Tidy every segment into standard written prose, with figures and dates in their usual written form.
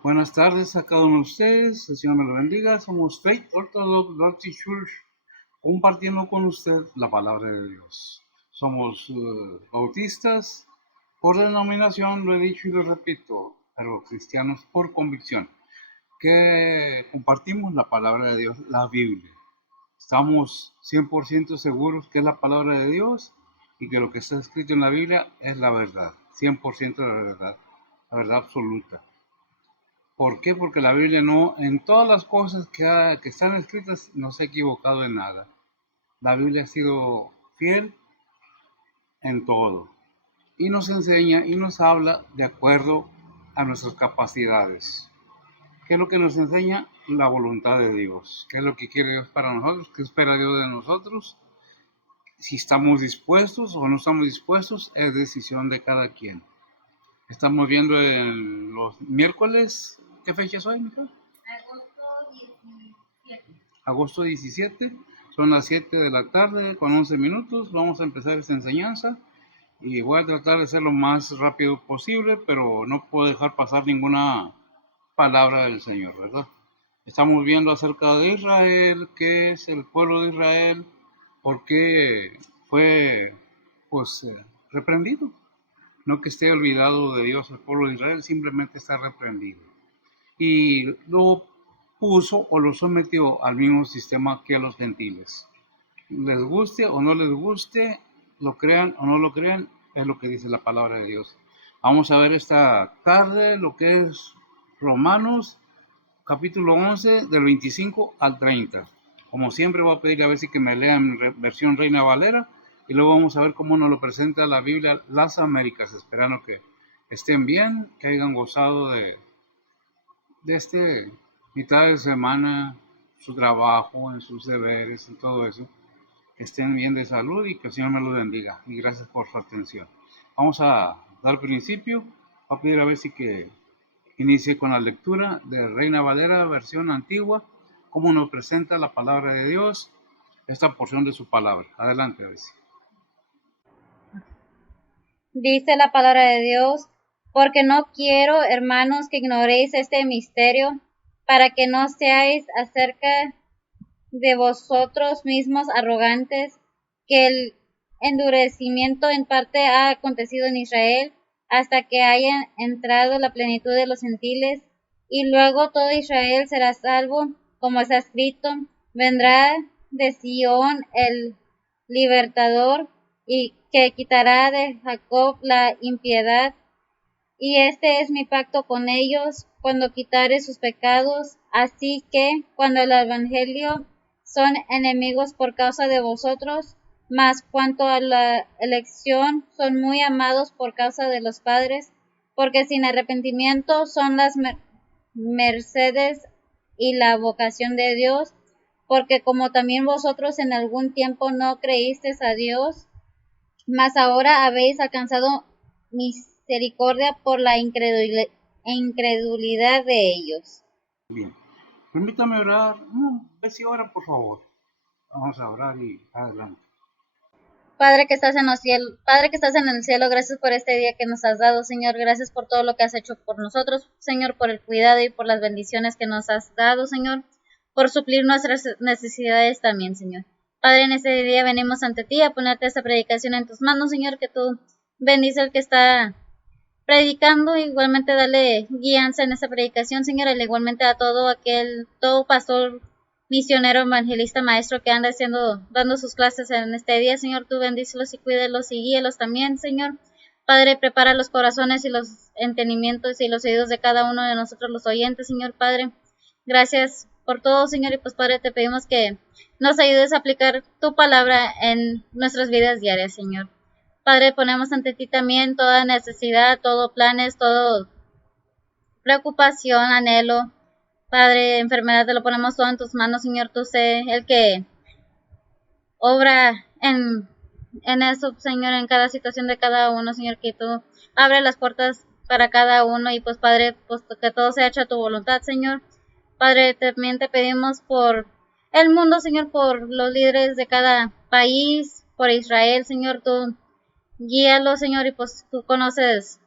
Buenas tardes a cada uno de ustedes, el Señor me lo bendiga. Somos Faith Orthodox Baptist Church, compartiendo con usted la palabra de Dios. Somos bautistas por denominación, lo he dicho y lo repito, pero cristianos por convicción, que compartimos la palabra de Dios, la Biblia. Estamos 100% seguros que es la palabra de Dios y que lo que está escrito en la Biblia es la verdad, 100% la verdad absoluta. ¿Por qué? Porque la Biblia no, en todas las cosas que están escritas, no se ha equivocado en nada. La Biblia ha sido fiel en todo y nos enseña y nos habla de acuerdo a nuestras capacidades. ¿Qué es lo que nos enseña? La voluntad de Dios. ¿Qué es lo que quiere Dios para nosotros? ¿Qué espera Dios de nosotros? Si estamos dispuestos o no estamos dispuestos, es decisión de cada quien. Estamos viendo en los miércoles. ¿Qué fecha es hoy, mija? Agosto 17, son las 7 de la tarde con 11 minutos. Vamos a empezar esta enseñanza y voy a tratar de ser lo más rápido posible, pero no puedo dejar pasar ninguna palabra del Señor, ¿verdad? Estamos viendo acerca de Israel, qué es el pueblo de Israel, por qué fue pues reprendido. No que esté olvidado de Dios el pueblo de Israel, simplemente está reprendido. Y lo puso o lo sometió al mismo sistema que a los gentiles. Les guste o no les guste, lo crean o no lo crean, es lo que dice la palabra de Dios. Vamos a ver esta tarde lo que es Romanos capítulo 11 del 25 al 30. Como siempre voy a pedir a ver si que me lean versión Reina Valera y luego vamos a ver cómo nos lo presenta la Biblia las Américas, esperando que estén bien, que hayan gozado de este mitad de semana, su trabajo, en sus deberes, en todo eso, que estén bien de salud y que el Señor me los bendiga. Y gracias por su atención. Vamos a dar principio. Voy a pedir a ver si que inicie con la lectura de Reina Valera, versión antigua, cómo nos presenta la palabra de Dios, esta porción de su palabra. Adelante, Bessie. Dice la palabra de Dios, porque no quiero, hermanos, que ignoréis este misterio, para que no seáis acerca de vosotros mismos arrogantes, que el endurecimiento en parte ha acontecido en Israel, hasta que haya entrado la plenitud de los gentiles, y luego todo Israel será salvo, como está escrito, vendrá de Sión el libertador, y que quitará de Jacob la impiedad, y este es mi pacto con ellos, cuando quitare sus pecados. Así que, cuando el evangelio son enemigos por causa de vosotros, mas cuanto a la elección son muy amados por causa de los padres, porque sin arrepentimiento son las mercedes y la vocación de Dios, porque como también vosotros en algún tiempo no creísteis a Dios, mas ahora habéis alcanzado misericordia por la incredulidad de ellos. Bien, permítame orar. Bessie, ora, por favor. Vamos a orar y adelante. Padre que estás en los cielos, Padre que estás en el cielo, gracias por este día que nos has dado, Señor, gracias por todo lo que has hecho por nosotros, Señor, por el cuidado y por las bendiciones que nos has dado, Señor, por suplir nuestras necesidades también, Señor. Padre, en este día venimos ante ti a ponerte esta predicación en tus manos, Señor, que tú bendices al que está predicando, igualmente dale guianza en esta predicación, Señor, y igualmente a todo pastor, misionero, evangelista, maestro que anda dando sus clases en este día, Señor, tú bendícelos y cuídelos y guíelos también, Señor. Padre, prepara los corazones y los entendimientos y los oídos de cada uno de nosotros los oyentes, Señor Padre. Gracias por todo, Señor, y pues Padre, te pedimos que nos ayudes a aplicar tu palabra en nuestras vidas diarias, Señor. Padre, ponemos ante ti también toda necesidad, todo planes, todo preocupación, anhelo. Padre, enfermedad, te lo ponemos todo en tus manos, Señor. Tú sé el que obra en eso, Señor, en cada situación de cada uno, Señor, que tú abre las puertas para cada uno y pues, Padre, pues que todo sea hecho a tu voluntad, Señor. Padre, también te pedimos por el mundo, Señor, por los líderes de cada país, por Israel, Señor, tú guíalo, Señor, y pues tú conoces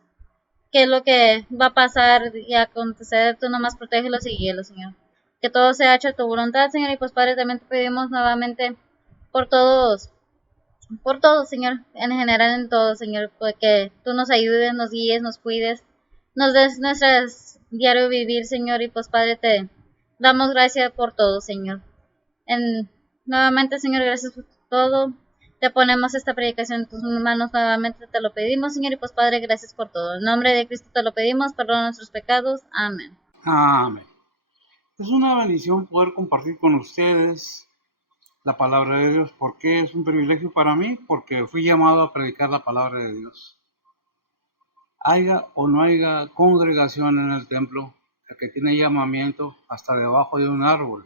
qué es lo que va a pasar y acontecer. Tú nomás protégelos y guíelos, Señor. Que todo sea hecho a tu voluntad, Señor. Y pues, Padre, también te pedimos nuevamente por todos, Señor, en general en todo, Señor, porque tú nos ayudes, nos guíes, nos cuides, nos des nuestras diario vivir, Señor. Y pues, Padre, te damos gracias por todo, Señor. Nuevamente, Señor, gracias por todo. Te ponemos esta predicación en tus manos, nuevamente te lo pedimos, Señor, y pues Padre, gracias por todo. En nombre de Cristo te lo pedimos, perdona nuestros pecados. Amén. Amén. Es una bendición poder compartir con ustedes la palabra de Dios. ¿Por qué es un privilegio para mí? Porque fui llamado a predicar la palabra de Dios. Haya o no haya congregación en el templo, el que tiene llamamiento hasta debajo de un árbol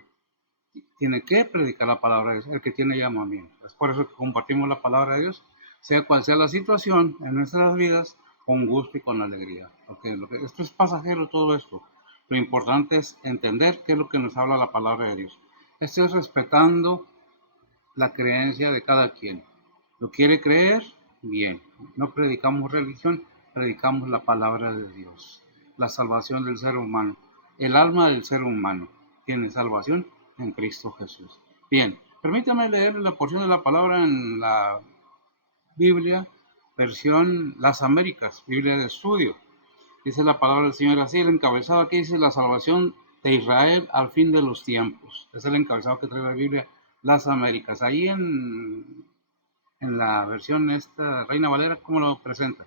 tiene que predicar la palabra de Dios, el que tiene llamamiento. Es por eso que compartimos la palabra de Dios, sea cual sea la situación en nuestras vidas, con gusto y con alegría. Esto es pasajero, todo esto. Lo importante es entender qué es lo que nos habla la palabra de Dios. Esto es respetando la creencia de cada quien. ¿Lo quiere creer? Bien. No predicamos religión, predicamos la palabra de Dios. La salvación del ser humano. El alma del ser humano tiene salvación en Cristo Jesús. Bien, permítame leer la porción de la palabra en la Biblia, versión Las Américas, Biblia de estudio. Dice la palabra del Señor así, el encabezado aquí dice la salvación de Israel al fin de los tiempos. Es el encabezado que trae la Biblia Las Américas. Ahí en la versión esta Reina Valera, ¿cómo lo presenta?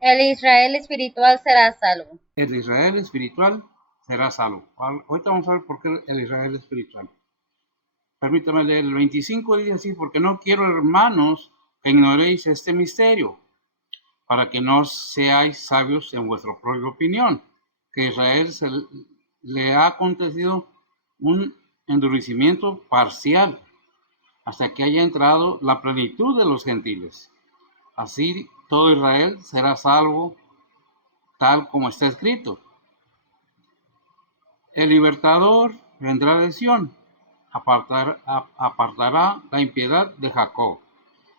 El Israel espiritual será salvo. El Israel espiritual será salvo. Ahorita vamos a ver por qué el Israel espiritual. Permítame leer el 25, dice así, porque no quiero, hermanos, que ignoréis este misterio, para que no seáis sabios en vuestra propia opinión, que a Israel le ha acontecido un endurecimiento parcial, hasta que haya entrado la plenitud de los gentiles. Así todo Israel será salvo, tal como está escrito. El libertador vendrá de Sión, apartará la impiedad de Jacob.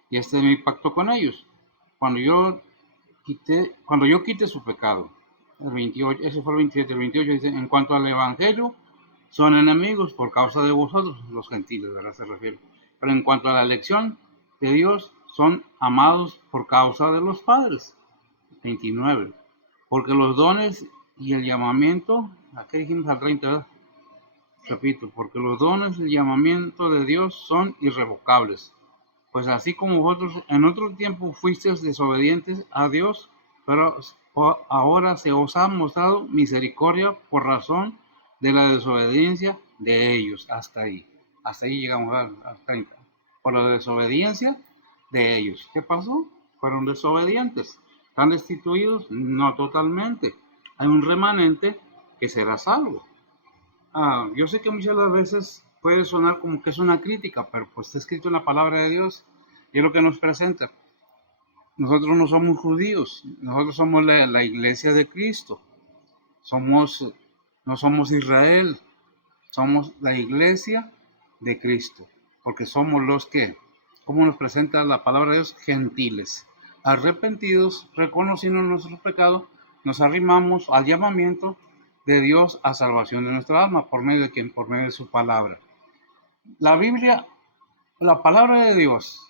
Y este es mi pacto con ellos, cuando yo quite su pecado. El 28, ese fue el 27, el 28 dice, en cuanto al evangelio, son enemigos por causa de vosotros, los gentiles, ¿verdad? Se refiere. Pero en cuanto a la elección de Dios, son amados por causa de los padres. 29. Porque los dones y el llamamiento, aquí dijimos al 30, ¿verdad? Repito, porque los dones y el llamamiento de Dios son irrevocables. Pues así como vosotros en otro tiempo fuisteis desobedientes a Dios, pero ahora se os ha mostrado misericordia por razón de la desobediencia de ellos. Hasta ahí llegamos al 30. Por la desobediencia de ellos. ¿Qué pasó? Fueron desobedientes. ¿Están destituidos? No totalmente. Hay un remanente que será salvo. Yo sé que muchas de las veces puede sonar como que es una crítica, pero pues está escrito en la palabra de Dios y es lo que nos presenta. Nosotros no somos judíos, nosotros somos la iglesia de Cristo. No somos Israel, somos la iglesia de Cristo, porque somos los que, como nos presenta la palabra de Dios, gentiles, arrepentidos, reconociendo nuestro pecado, nos arrimamos al llamamiento de Dios a salvación de nuestra alma, por medio de quien, por medio de su palabra. La Biblia, la palabra de Dios,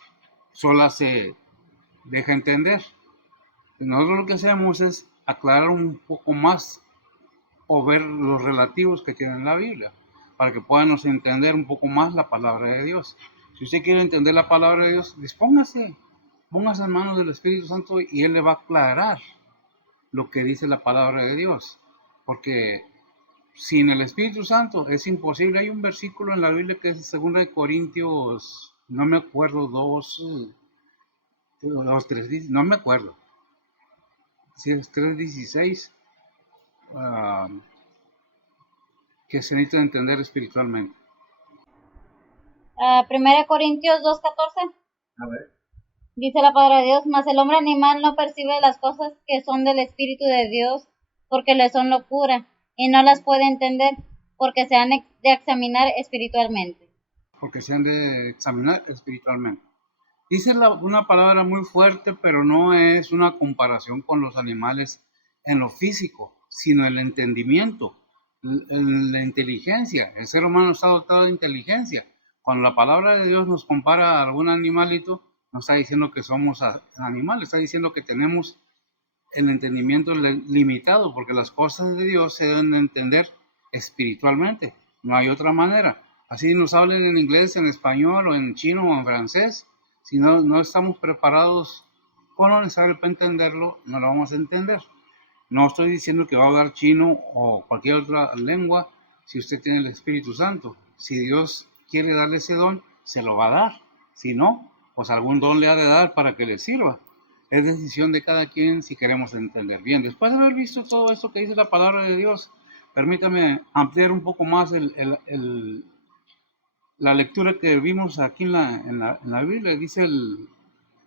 sola se deja entender. Nosotros lo que hacemos es aclarar un poco más o ver los relativos que tiene la Biblia, para que podamos entender un poco más la palabra de Dios. Si usted quiere entender la palabra de Dios, dispóngase, póngase en manos del Espíritu Santo y Él le va a aclarar lo que dice la palabra de Dios. Porque sin el Espíritu Santo es imposible. Hay un versículo en la Biblia que es 2 Corintios, no me acuerdo, 3, no me acuerdo. Si es 3:16, que se necesita entender espiritualmente. 1 Corintios 2:14. A ver. Dice la palabra de Dios, mas el hombre animal no percibe las cosas que son del Espíritu de Dios, porque le son locura, y no las puede entender, porque se han de examinar espiritualmente. Porque se han de examinar espiritualmente. Dice una palabra muy fuerte, pero no es una comparación con los animales en lo físico, sino en el entendimiento, en la inteligencia. El ser humano está dotado de inteligencia. Cuando la palabra de Dios nos compara a algún animalito, no está diciendo que somos animales, está diciendo que tenemos el entendimiento limitado, porque las cosas de Dios se deben entender espiritualmente. No hay otra manera. Así nos hablen en inglés, en español, o en chino, o en francés. Si no estamos preparados con lo necesario para entenderlo, no lo vamos a entender. No estoy diciendo que va a hablar chino o cualquier otra lengua si usted tiene el Espíritu Santo. Si Dios quiere darle ese don, se lo va a dar. Si no, pues algún don le ha de dar para que le sirva. Es decisión de cada quien si queremos entender bien. Después de haber visto todo esto que dice la palabra de Dios, permítame ampliar un poco más la lectura que vimos aquí en la Biblia. Dice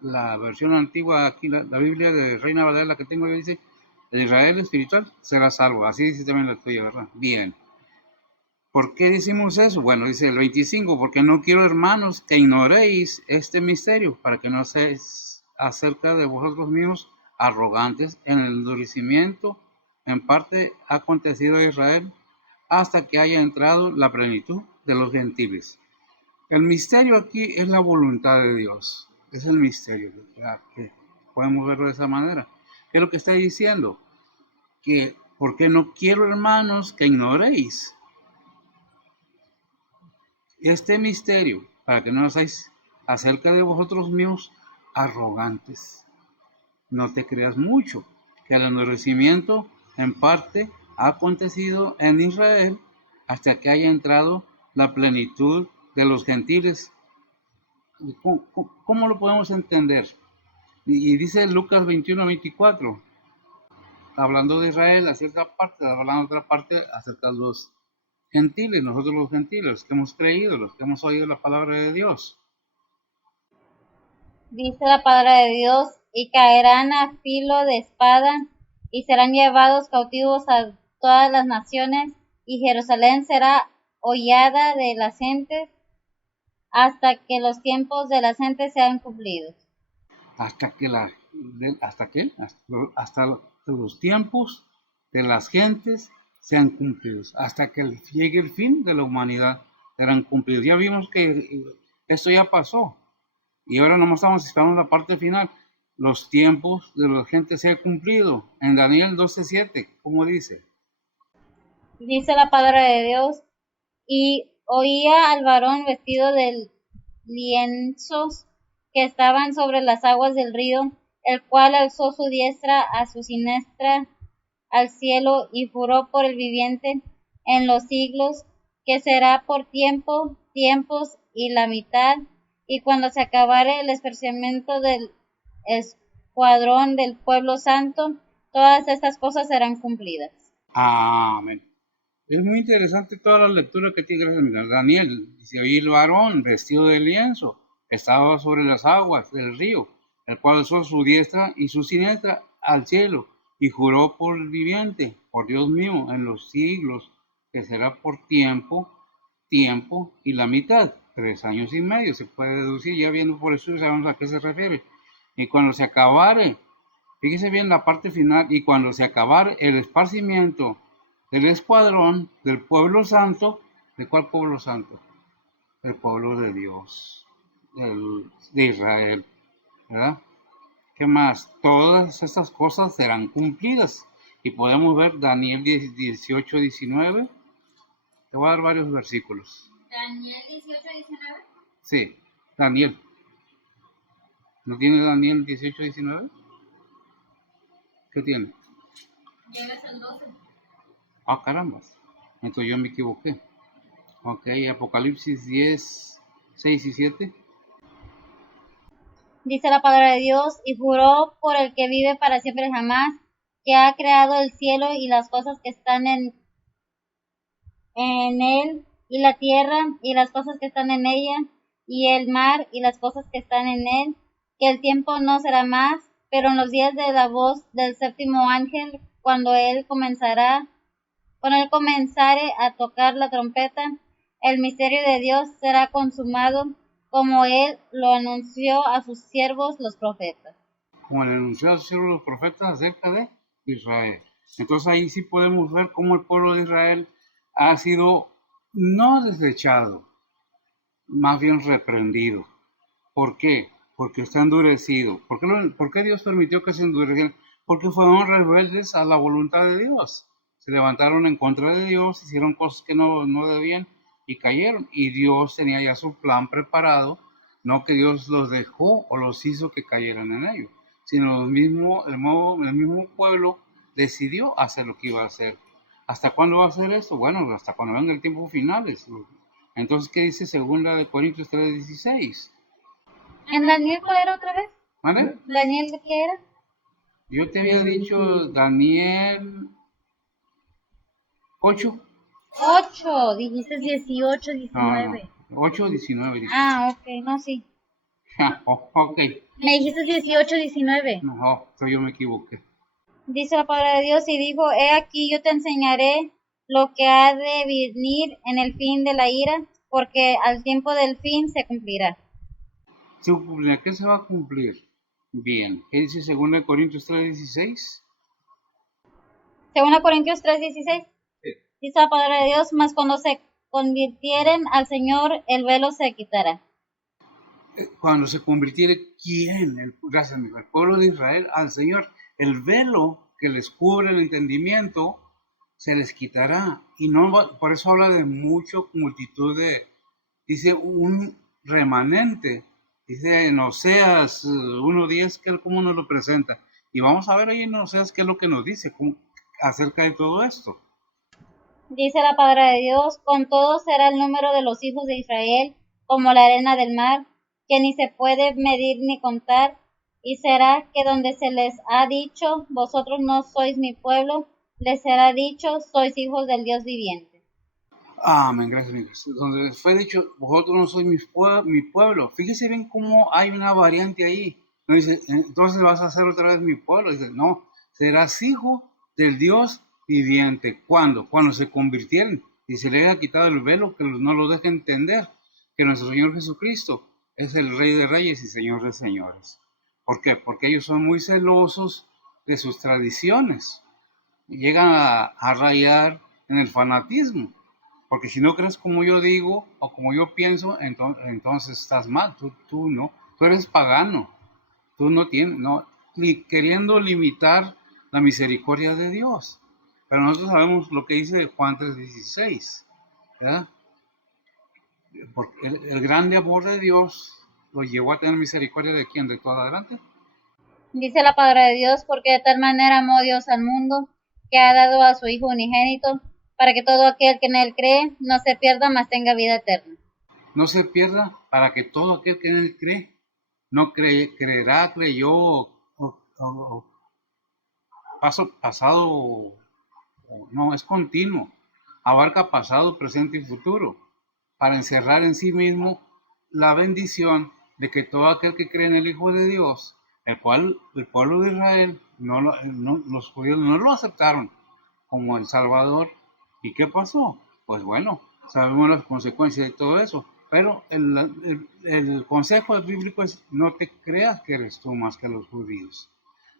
la versión antigua, aquí la Biblia de Reina Valera, la que tengo yo, dice: el Israel espiritual será salvo. Así dice también la tuya, ¿verdad? Bien. ¿Por qué decimos eso? Bueno, dice el 25, porque no quiero, hermanos, que ignoréis este misterio, para que no seáis acerca de vosotros mismos arrogantes en el endurecimiento en parte ha acontecido a Israel hasta que haya entrado la plenitud de los gentiles. El misterio aquí es la voluntad de Dios. Es el misterio, que podemos verlo de esa manera. ¿Qué es lo que está diciendo? Que porque no quiero, hermanos, que ignoréis este misterio, para que no seáis acerca de vosotros mismos arrogantes. No te creas mucho, que el endurecimiento en parte ha acontecido en Israel hasta que haya entrado la plenitud de los gentiles. ¿Cómo lo podemos entender? Y dice Lucas 21-24, hablando de Israel a cierta parte, hablando de otra parte acerca de los gentiles, nosotros los gentiles, los que hemos creído, los que hemos oído la palabra de Dios. Dice la palabra de Dios: y caerán a filo de espada, y serán llevados cautivos a todas las naciones, y Jerusalén será hollada de las gentes, hasta que los tiempos de las gentes sean cumplidos. Hasta los tiempos de las gentes sean cumplidos, hasta que llegue el fin de la humanidad serán cumplidos. Ya vimos que esto ya pasó y ahora nomás estamos esperando la parte final. Los tiempos de la gente se han cumplido. En Daniel 12:7, ¿cómo dice? Dice la palabra de Dios: y oía al varón vestido de lienzos que estaban sobre las aguas del río, el cual alzó su diestra a su siniestra al cielo y juró por el viviente en los siglos, que será por tiempos y la mitad, y cuando se acabare el esparcimiento del escuadrón del pueblo santo, todas estas cosas serán cumplidas. Amén. Es muy interesante toda la lectura que tiene Daniel. Dice: ahí el varón vestido de lienzo estaba sobre las aguas del río, el cual alzó su diestra y su siniestra al cielo y juró por el viviente, por Dios mío, en los siglos, que será por tiempo y la mitad, 3 años y medio. Se puede deducir, ya viendo por eso sabemos a qué se refiere. Y cuando se acabare, fíjese bien la parte final, y cuando se acabare el esparcimiento del escuadrón del pueblo santo. ¿De cuál pueblo santo? El pueblo de Dios, de Israel, ¿verdad? ¿Qué más? Todas estas cosas serán cumplidas. Y podemos ver Daniel 18-19. Te voy a dar varios versículos. Daniel 18-19. Sí, Daniel. ¿No tiene Daniel 18-19? ¿Qué tiene? Llegas al 12. Ah, caramba. Entonces yo me equivoqué. Ok, Apocalipsis 10:6 y 7. Dice la palabra de Dios: y juró por el que vive para siempre jamás, que ha creado el cielo y las cosas que están en él, y la tierra y las cosas que están en ella, y el mar y las cosas que están en él, que el tiempo no será más, pero en los días de la voz del séptimo ángel, cuando él comenzare a tocar la trompeta, el misterio de Dios será consumado, como él lo anunció a sus siervos los profetas. Como le anunció a sus siervos los profetas acerca de Israel. Entonces ahí sí podemos ver cómo el pueblo de Israel ha sido no desechado, más bien reprendido. ¿Por qué? Porque está endurecido. ¿Por qué Dios permitió que se endurecieran? Porque fueron rebeldes a la voluntad de Dios. Se levantaron en contra de Dios, hicieron cosas que no debían y cayeron. Y Dios tenía ya su plan preparado, no que Dios los dejó o los hizo que cayeran en ello, sino el mismo pueblo decidió hacer lo que iba a hacer. ¿Hasta cuándo va a hacer esto? Bueno, hasta cuando venga el tiempo finales. Entonces, ¿qué dice 2 Corintios 3:16? ¿En Daniel cuál era otra vez? ¿Vale? ¿Daniel de qué era? Yo te había dicho Daniel 8. 8, dijiste 18, No, 19. 8:19 dice. Ok, no, sí. Ok. Me dijiste 18, 19. No, yo me equivoqué. Dice la palabra de Dios y dijo, he aquí yo te enseñaré lo que ha de venir en el fin de la ira, porque al tiempo del fin se cumplirá. ¿Qué se va a cumplir? Bien. ¿Qué dice 2 Corintios 3:16? Según Corintios 3:16, Sí. dice la palabra de Dios, mas cuando se convirtieren al Señor, el velo se quitará. Cuando se convirtiere, ¿quién? Gracias, amigo. El pueblo de Israel al Señor. El velo que les cubre el entendimiento se les quitará. Y por eso habla de mucho multitud dice un remanente. Dice en Oseas 1:10, que cómo nos lo presenta. Y vamos a ver ahí en Oseas qué es lo que nos dice acerca de todo esto. Dice la palabra de Dios, con todo será el número de los hijos de Israel como la arena del mar, que ni se puede medir ni contar, y será que donde se les ha dicho, vosotros no sois mi pueblo, les será dicho, sois hijos del Dios viviente. Amén, gracias, amigos. Donde fue dicho, vosotros no sois mi pueblo. Fíjese bien cómo hay una variante ahí. No dice, entonces vas a ser otra vez mi pueblo. Dice, no, serás hijo del Dios viviente. ¿Cuándo? Cuando se convirtieron y se le haya quitado el velo que no lo deja entender que nuestro Señor Jesucristo es el Rey de Reyes y Señor de Señores. ¿Por qué? Porque ellos son muy celosos de sus tradiciones y llegan a rayar en el fanatismo. Porque si no crees como yo digo o como yo pienso, entonces estás mal. Tú no. Tú eres pagano. Tú no tienes, no, queriendo limitar la misericordia de Dios. Pero nosotros sabemos lo que dice Juan 3:16. ¿Verdad? Porque el grande amor de Dios lo llevó a tener misericordia de quién, de todo adelante. Dice la palabra de Dios, porque de tal manera amó Dios al mundo, que ha dado a su Hijo unigénito, para que todo aquel que en él cree no se pierda, mas tenga vida eterna. No se pierda para que todo aquel que en él cree, no creyó, pasado, no, es continuo. Abarca pasado, presente y futuro, para encerrar en sí mismo la bendición de que todo aquel que cree en el Hijo de Dios, el cual el pueblo de Israel, los judíos no lo aceptaron como el Salvador. ¿Y qué pasó? Pues bueno, sabemos las consecuencias de todo eso. Pero el consejo bíblico es: no te creas que eres tú más que los judíos.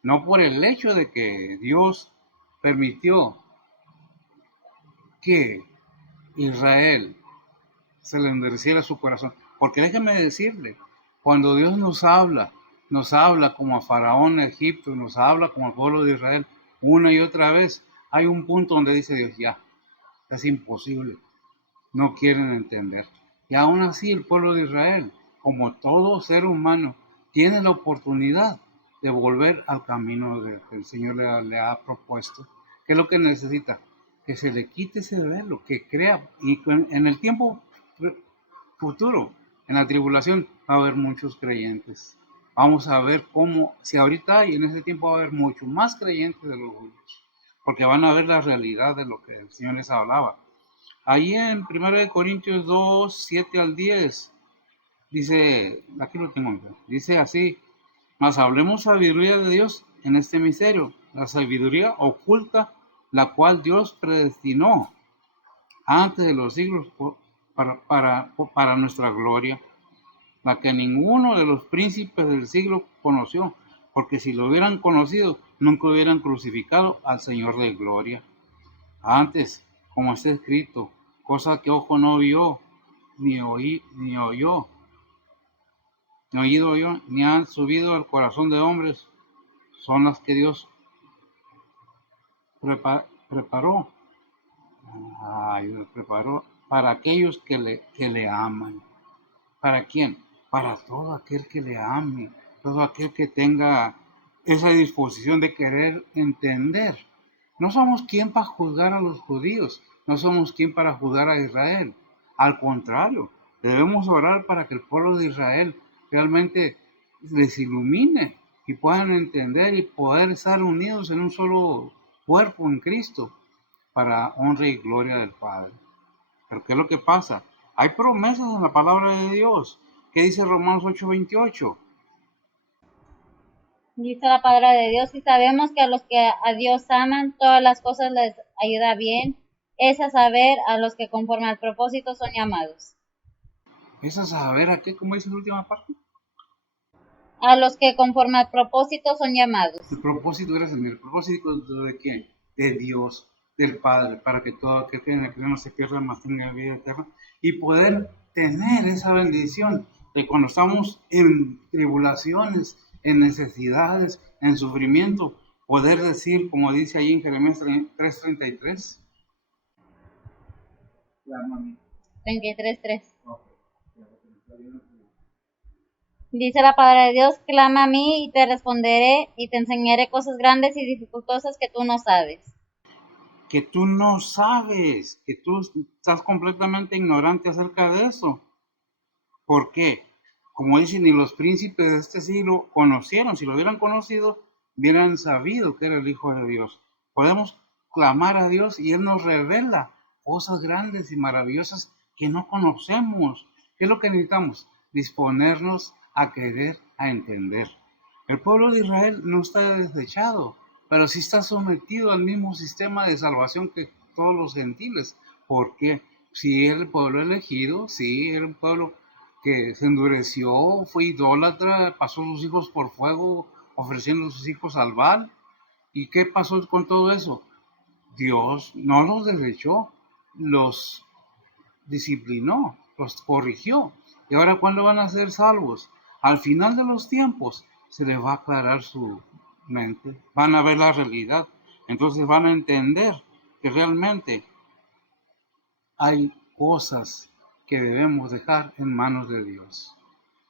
No por el hecho de que Dios permitió que Israel se le endureciera su corazón. Porque déjeme decirle, cuando Dios nos habla como a Faraón en Egipto, nos habla como al pueblo de Israel una y otra vez, hay un punto donde dice Dios, ya, es imposible, no quieren entender. Y aún así el pueblo de Israel, como todo ser humano, tiene la oportunidad de volver al camino que el Señor le ha propuesto. ¿Qué es lo que necesita? Que se le quite ese velo, que crea. Y en el tiempo futuro, en la tribulación, va a haber muchos creyentes. Vamos a ver cómo, si ahorita hay, en ese tiempo va a haber mucho más creyentes de los judíos, porque van a ver la realidad de lo que el Señor les hablaba. Ahí en 1 Corintios 2:7-10, dice, aquí lo tengo, dice así: mas hablemos sabiduría de Dios en este misterio, la sabiduría oculta, la cual Dios predestinó antes de los siglos para nuestra gloria, la que ninguno de los príncipes del siglo conoció, porque si lo hubieran conocido, nunca hubieran crucificado al Señor de gloria. Antes, como está escrito, cosa que ojo no vio, ni oído yo, ni han subido al corazón de hombres, son las que Dios preparó, preparó para aquellos que le aman. ¿Para quién? Para todo aquel que le ame, todo aquel que tenga esa disposición de querer entender. No somos quien para juzgar a los judíos, no somos quien para juzgar a Israel. Al contrario, debemos orar para que el pueblo de Israel realmente les ilumine y puedan entender y poder estar unidos en un solo cuerpo en Cristo para honra y gloria del Padre. Pero ¿qué es lo que pasa? Hay promesas en la palabra de Dios. ¿Qué dice Romanos 8:28? Dice la palabra de Dios, y sabemos que a los que a Dios aman, todas las cosas les ayuda bien, es a saber, a los que conforme al propósito son llamados. ¿Es a saber a qué? ¿Cómo dice la última parte? A los que conforme al propósito son llamados. El propósito era el propósito de quién? De Dios, del Padre, para que todo aquel que en el no se pierda, mas tenga vida eterna, y poder tener esa bendición de cuando estamos en tribulaciones, en necesidades, en sufrimiento, poder decir, como dice ahí en Jeremías 3:33. 33:3. Dice la palabra de Dios, clama a mí y te responderé y te enseñaré cosas grandes y dificultosas que tú no sabes. Que tú no sabes, que tú estás completamente ignorante acerca de eso. ¿Por qué? Como dicen, ni los príncipes de este siglo conocieron. Si lo hubieran conocido, hubieran sabido que era el Hijo de Dios. Podemos clamar a Dios y Él nos revela cosas grandes y maravillosas que no conocemos. ¿Qué es lo que necesitamos? Disponernos a querer, a entender. El pueblo de Israel no está desechado, pero sí está sometido al mismo sistema de salvación que todos los gentiles. ¿Por qué? Si era el pueblo elegido, sí, era un pueblo que se endureció, fue idólatra, pasó sus hijos por fuego, ofreciendo sus hijos al Baal. ¿Y qué pasó con todo eso? Dios no los desechó, los disciplinó, los corrigió. ¿Y ahora cuándo van a ser salvos? Al final de los tiempos se les va a aclarar su mente, van a ver la realidad, entonces van a entender que realmente hay cosas que debemos dejar en manos de Dios.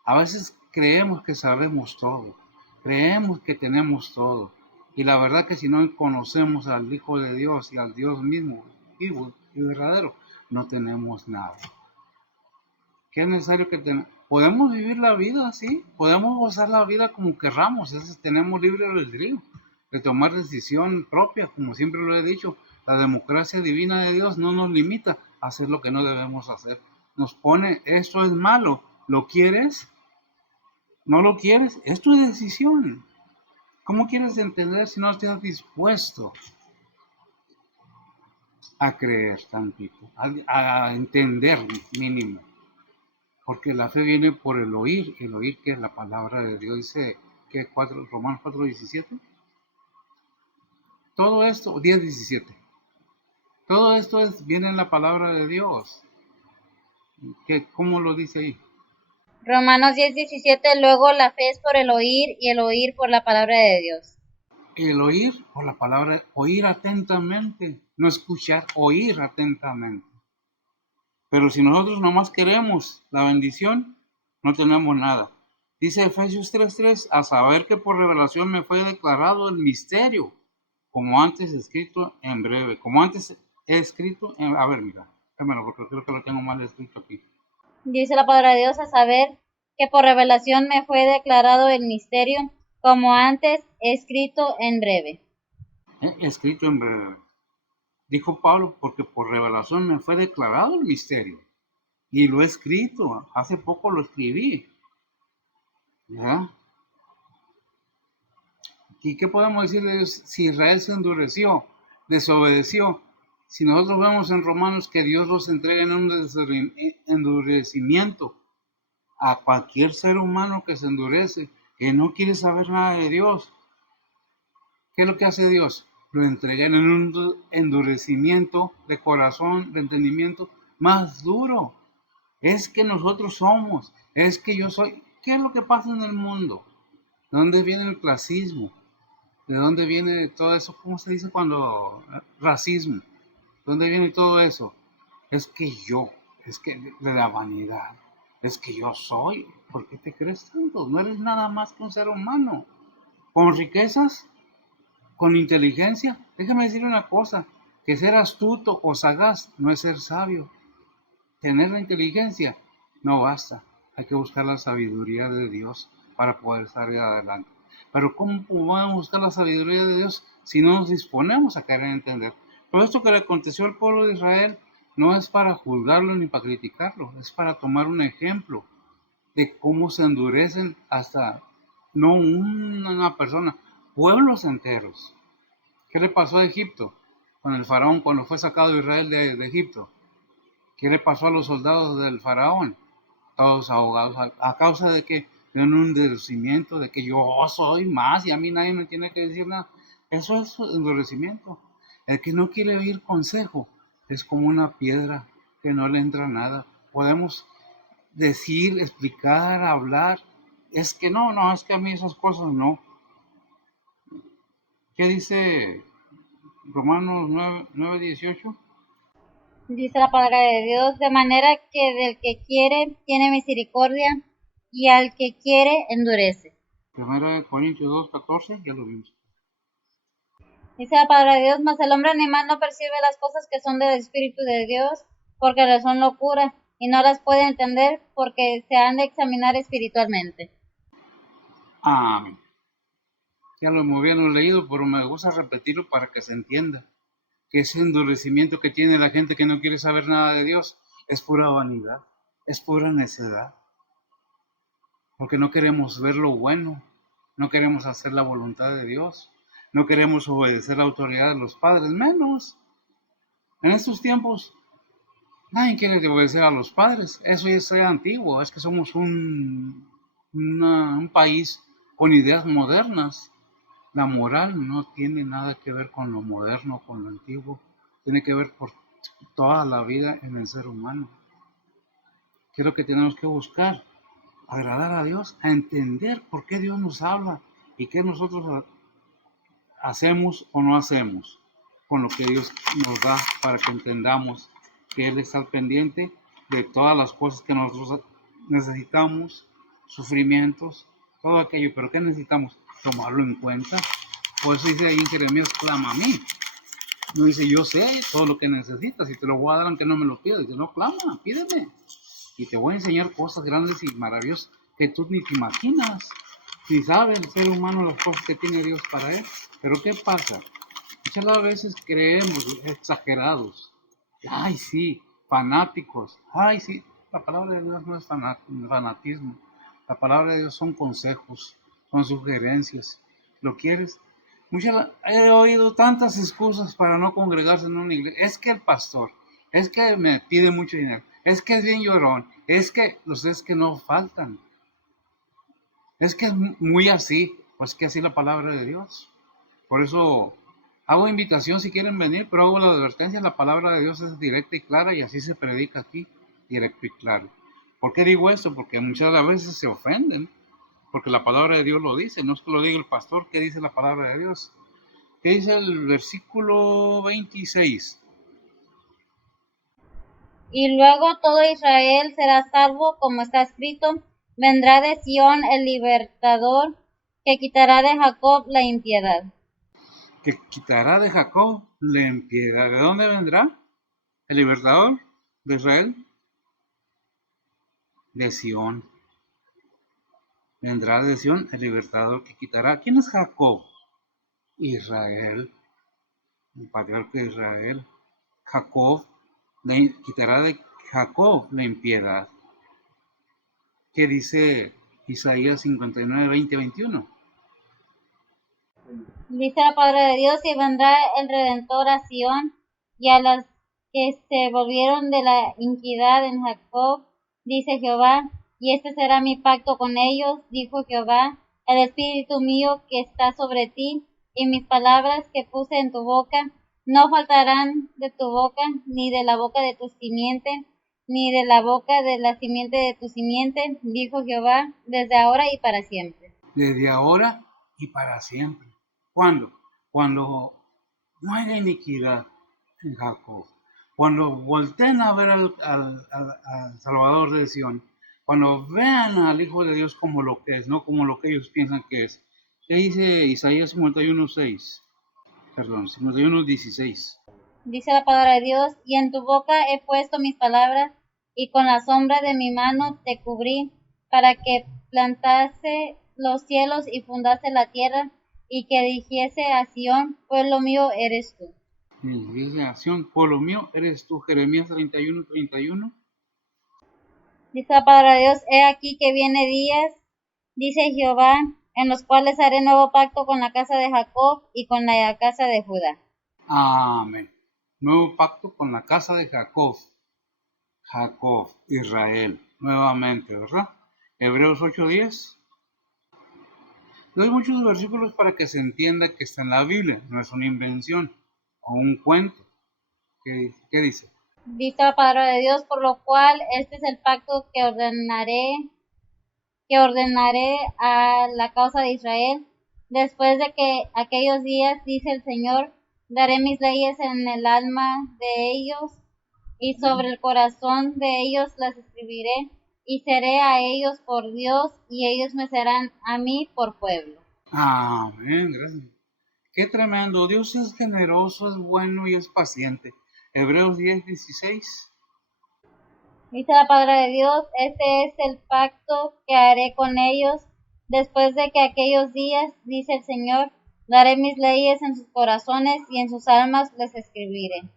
A veces creemos que sabemos todo, creemos que tenemos todo, y la verdad que si no conocemos al Hijo de Dios y al Dios mismo, vivo y verdadero, no tenemos nada. ¿Qué es necesario que tenemos? Podemos vivir la vida así, podemos gozar la vida como querramos, tenemos libre albedrío de tomar decisión propia, como siempre lo he dicho. La democracia divina de Dios no nos limita a hacer lo que no debemos hacer. Nos pone, esto es malo, ¿lo quieres? ¿No lo quieres? Es tu decisión. ¿Cómo quieres entender si no estás dispuesto a creer tantito, a entender mínimo? Porque la fe viene por el oír que es la palabra de Dios. Dice que Romanos 4:17. Todo esto, 10:17. Todo esto viene en la palabra de Dios. ¿Cómo lo dice ahí? Romanos 10:17, luego la fe es por el oír y el oír por la palabra de Dios. El oír por la palabra, oír atentamente, no escuchar, oír atentamente. Pero si nosotros nomás queremos la bendición, no tenemos nada. Dice Efesios 3:3, a saber que por revelación me fue declarado el misterio, como antes escrito en breve, como antes he escrito en... A ver, mira, déjamelo porque creo que lo tengo mal escrito aquí. Dice la palabra de Dios, a saber que por revelación me fue declarado el misterio, como antes escrito en breve. Escrito en breve. Dijo Pablo, porque por revelación me fue declarado el misterio. Y lo he escrito, hace poco lo escribí. ¿Ya? ¿Y qué podemos decir de Dios si Israel se endureció, desobedeció? Si nosotros vemos en Romanos que Dios los entrega en un endurecimiento a cualquier ser humano que se endurece, que no quiere saber nada de Dios, ¿Qué es lo que hace Dios? Lo entrega en un endurecimiento de corazón, de entendimiento más duro. Es que nosotros somos, es que yo soy. ¿Qué es lo que pasa en el mundo? ¿De dónde viene el clasismo? ¿De dónde viene todo eso? ¿Cómo se dice cuando racismo? ¿De dónde viene todo eso? Es que yo, es que de la vanidad, es que yo soy. ¿Por qué te crees tanto? No eres nada más que un ser humano. Con riquezas, con inteligencia. Déjame decir una cosa, que ser astuto o sagaz no es ser sabio. Tener la inteligencia no basta. Hay que buscar la sabiduría de Dios para poder salir adelante. Pero ¿cómo podemos buscar la sabiduría de Dios si no nos disponemos a querer entender? Pero esto que le aconteció al pueblo de Israel no es para juzgarlo ni para criticarlo, es para tomar un ejemplo de cómo se endurecen hasta no una persona, pueblos enteros. ¿Qué le pasó a Egipto con el faraón cuando fue sacado Israel de Egipto? ¿Qué le pasó a los soldados del faraón? Todos ahogados. ¿A causa de que de un endurecimiento, de que yo soy más y a mí nadie me tiene que decir nada? Eso es endurecimiento. El que no quiere oír consejo es como una piedra que no le entra nada. Podemos decir, explicar, hablar. Es que no, es que a mí esas cosas no. ¿Qué dice Romanos 9:18? Dice la palabra de Dios, de manera que del que quiere tiene misericordia y al que quiere endurece. Primera de Corintios 2:14, ya lo vimos. Dice la palabra de Dios, mas el hombre animal no percibe las cosas que son del Espíritu de Dios, porque le son locura, y no las puede entender porque se han de examinar espiritualmente. Amén. Ya lo hemos leído, pero me gusta repetirlo para que se entienda que ese endurecimiento que tiene la gente que no quiere saber nada de Dios es pura vanidad, es pura necedad, porque no queremos ver lo bueno, no queremos hacer la voluntad de Dios, no queremos obedecer la autoridad de los padres, menos. En estos tiempos nadie quiere obedecer a los padres, eso ya es antiguo, es que somos un país con ideas modernas. La moral no tiene nada que ver con lo moderno, con lo antiguo, tiene que ver por toda la vida en el ser humano. ¿Qué es lo que tenemos que buscar? Agradar a Dios, a entender por qué Dios nos habla y qué nosotros hacemos o no hacemos con lo que Dios nos da para que entendamos que Él está al pendiente de todas las cosas que nosotros necesitamos, sufrimientos, todo aquello. Pero ¿qué necesitamos? Tomarlo en cuenta. Por eso dice ahí en Jeremías, clama a mí. No dice, yo sé todo lo que necesitas y te lo voy a dar aunque no me lo pidas. Dice, no, clama, pídeme. Y te voy a enseñar cosas grandes y maravillosas que tú ni te imaginas. Ni sabe el ser humano las cosas que tiene Dios para él. Pero ¿qué pasa? Muchas veces creemos exagerados. Ay, sí, fanáticos. Ay, sí, la palabra de Dios no es fanatismo. La palabra de Dios son consejos, son sugerencias. ¿Lo quieres? He oído tantas excusas para no congregarse en una iglesia. Es que el pastor, es que me pide mucho dinero, es que es bien llorón, es que no faltan. Es que es muy así, pues que así la palabra de Dios. Por eso hago invitación si quieren venir, pero hago la advertencia, la palabra de Dios es directa y clara y así se predica aquí, directo y claro. ¿Por qué digo esto? Porque muchas veces se ofenden, porque la palabra de Dios lo dice, no es que lo diga el pastor, ¿qué dice la palabra de Dios? ¿Qué dice el versículo 26? Y luego todo Israel será salvo, como está escrito, vendrá de Sión el libertador, que quitará de Jacob la impiedad. Que quitará de Jacob la impiedad. ¿De dónde vendrá? ¿El libertador de Israel? De Sión. Vendrá de Sión el libertador que quitará. ¿Quién es Jacob? Israel, el patriarca de Israel. Jacob quitará de Jacob la impiedad. ¿Qué dice Isaías 59, 20, 21? Dice la palabra de Dios, y vendrá el Redentor a Sión, y a las que se volvieron de la iniquidad en Jacob, dice Jehová, y este será mi pacto con ellos, dijo Jehová, el espíritu mío que está sobre ti, y mis palabras que puse en tu boca no faltarán de tu boca, ni de la boca de tu simiente, ni de la boca de la simiente de tu simiente, dijo Jehová, desde ahora y para siempre. Desde ahora y para siempre. ¿Cuándo? Cuando no haya iniquidad en Jacob. Cuando volteen a ver al Salvador de Sion, cuando vean al Hijo de Dios como lo que es, no como lo que ellos piensan que es. ¿Qué dice Isaías 51:6? Perdón, 51:16. Dice la palabra de Dios, y en tu boca he puesto mis palabras, y con la sombra de mi mano te cubrí, para que plantase los cielos y fundase la tierra, y que dijese a Sión, pueblo mío eres tú. Y dice acción, pueblo mío, eres tú, Jeremías 31:31. Dice la palabra de Dios, he aquí que viene días, dice Jehová, en los cuales haré nuevo pacto con la casa de Jacob y con la casa de Judá. Amén. Nuevo pacto con la casa de Jacob. Jacob, Israel, nuevamente, ¿verdad? Hebreos 8:10. Doy muchos versículos para que se entienda que está en la Biblia, no es una invención o un cuento. ¿Qué dice? Dice la palabra de Dios, por lo cual este es el pacto que ordenaré a la causa de Israel. Después de que aquellos días, dice el Señor, daré mis leyes en el alma de ellos, y sobre el corazón de ellos las escribiré, y seré a ellos por Dios, y ellos me serán a mí por pueblo. Amén, gracias. Qué tremendo. Dios es generoso, es bueno y es paciente. Hebreos 10:16. Dice la palabra de Dios, este es el pacto que haré con ellos después de que aquellos días, dice el Señor, daré mis leyes en sus corazones y en sus almas les escribiré.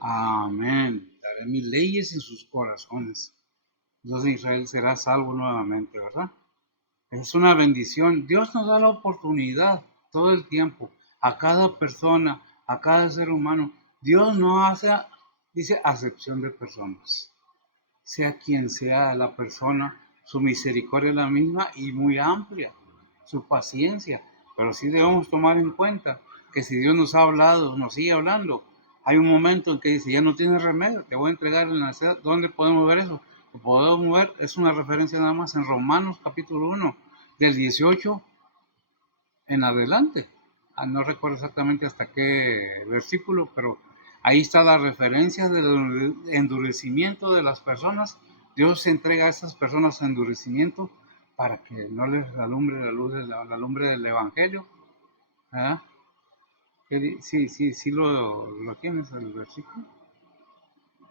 Amén. Daré mis leyes en sus corazones. Entonces Israel será salvo nuevamente, ¿verdad? Es una bendición. Dios nos da la oportunidad todo el tiempo, a cada persona, a cada ser humano. Dios no hace, dice, acepción de personas. Sea quien sea la persona, su misericordia es la misma y muy amplia, su paciencia. Pero sí debemos tomar en cuenta que si Dios nos ha hablado, nos sigue hablando, hay un momento en que dice, ya no tienes remedio, te voy a entregar en la ciudad. ¿Dónde podemos ver eso? Lo podemos ver, es una referencia nada más en Romanos capítulo 1, del 18 en adelante. No recuerdo exactamente hasta qué versículo, pero ahí está la referencia del endurecimiento de las personas. Dios entrega a esas personas endurecimiento para que no les alumbre la luz de la lumbre del Evangelio. ¿Ah? Sí, lo tienes el versículo.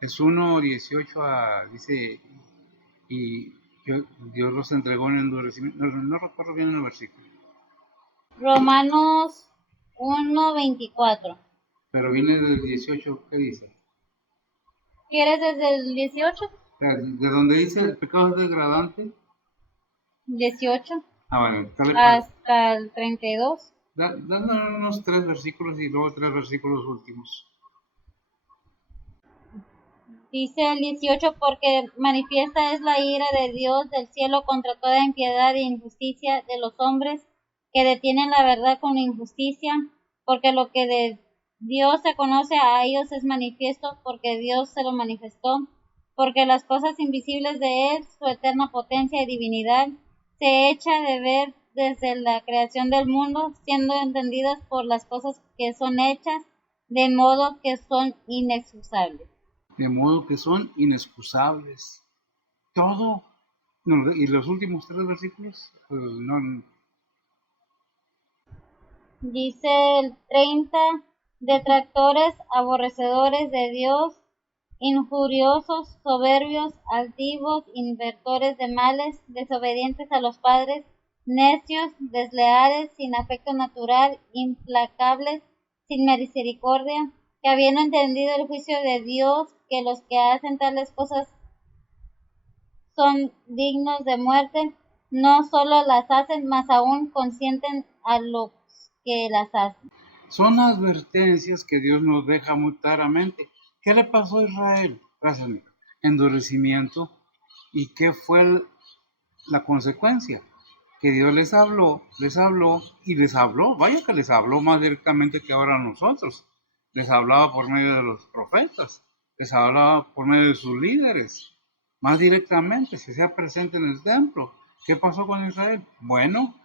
Es 1:18 dice, y Dios los entregó en endurecimiento. No recuerdo bien el versículo. Romanos 1:24. Pero viene del 18, ¿qué dice? ¿Quieres desde el 18? De donde dice el pecado es degradante. 18 Vale, hasta el 32. Dame unos 3 versículos y luego 3 versículos últimos. Dice el 18, porque manifiesta es la ira de Dios del cielo contra toda impiedad e injusticia de los hombres que detienen la verdad con injusticia, porque lo que de Dios se conoce a ellos es manifiesto, porque Dios se lo manifestó, porque las cosas invisibles de Él, su eterna potencia y divinidad, se echa de ver desde la creación del mundo, siendo entendidas por las cosas que son hechas, de modo que son inexcusables. De modo que son inexcusables. Todo. No, y los últimos 3 versículos, no. Dice el 30, detractores, aborrecedores de Dios, injuriosos, soberbios, altivos, invertores de males, desobedientes a los padres, necios, desleales, sin afecto natural, implacables, sin misericordia, que habiendo entendido el juicio de Dios, que los que hacen tales cosas son dignos de muerte, no solo las hacen, mas aún consienten a los que las hacen. Son advertencias que Dios nos deja muy claramente. ¿Qué le pasó a Israel? Gracias, amigo. Endurecimiento. ¿Y qué fue la consecuencia? que Dios les habló y les habló, vaya que les habló más directamente que ahora a nosotros. Les hablaba por medio de los profetas, les hablaba por medio de sus líderes, más directamente, se hacía presente en el templo. ¿Qué pasó con Israel? Bueno,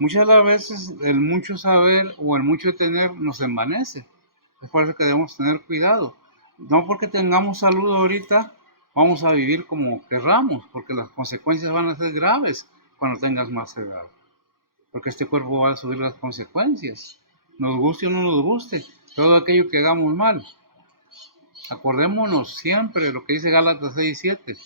muchas de las veces el mucho saber o el mucho tener nos envanece. Es por eso que debemos tener cuidado. No porque tengamos salud ahorita, vamos a vivir como querramos, porque las consecuencias van a ser graves cuando tengas más edad. Porque este cuerpo va a subir las consecuencias. Nos guste o no nos guste, todo aquello que hagamos mal. Acordémonos siempre de lo que dice Gálatas 6:7,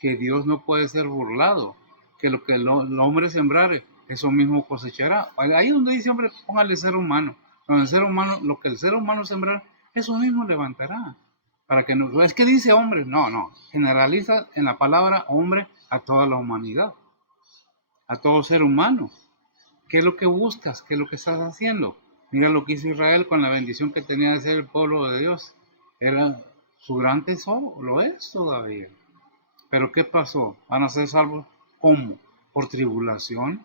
que Dios no puede ser burlado, que lo que el hombre sembrare, eso mismo cosechará. Ahí donde dice hombre, póngale ser humano. Donde el ser humano, lo que el ser humano sembrar, eso mismo levantará. Para que no, es que dice hombre, no, generaliza en la palabra hombre a toda la humanidad, a todo ser humano. ¿Qué es lo que buscas? ¿Qué es lo que estás haciendo? Mira lo que hizo Israel con la bendición que tenía de ser el pueblo de Dios. Era su gran tesoro, lo es todavía. Pero ¿qué pasó? ¿Van a ser salvos? ¿Cómo? ¿Por tribulación?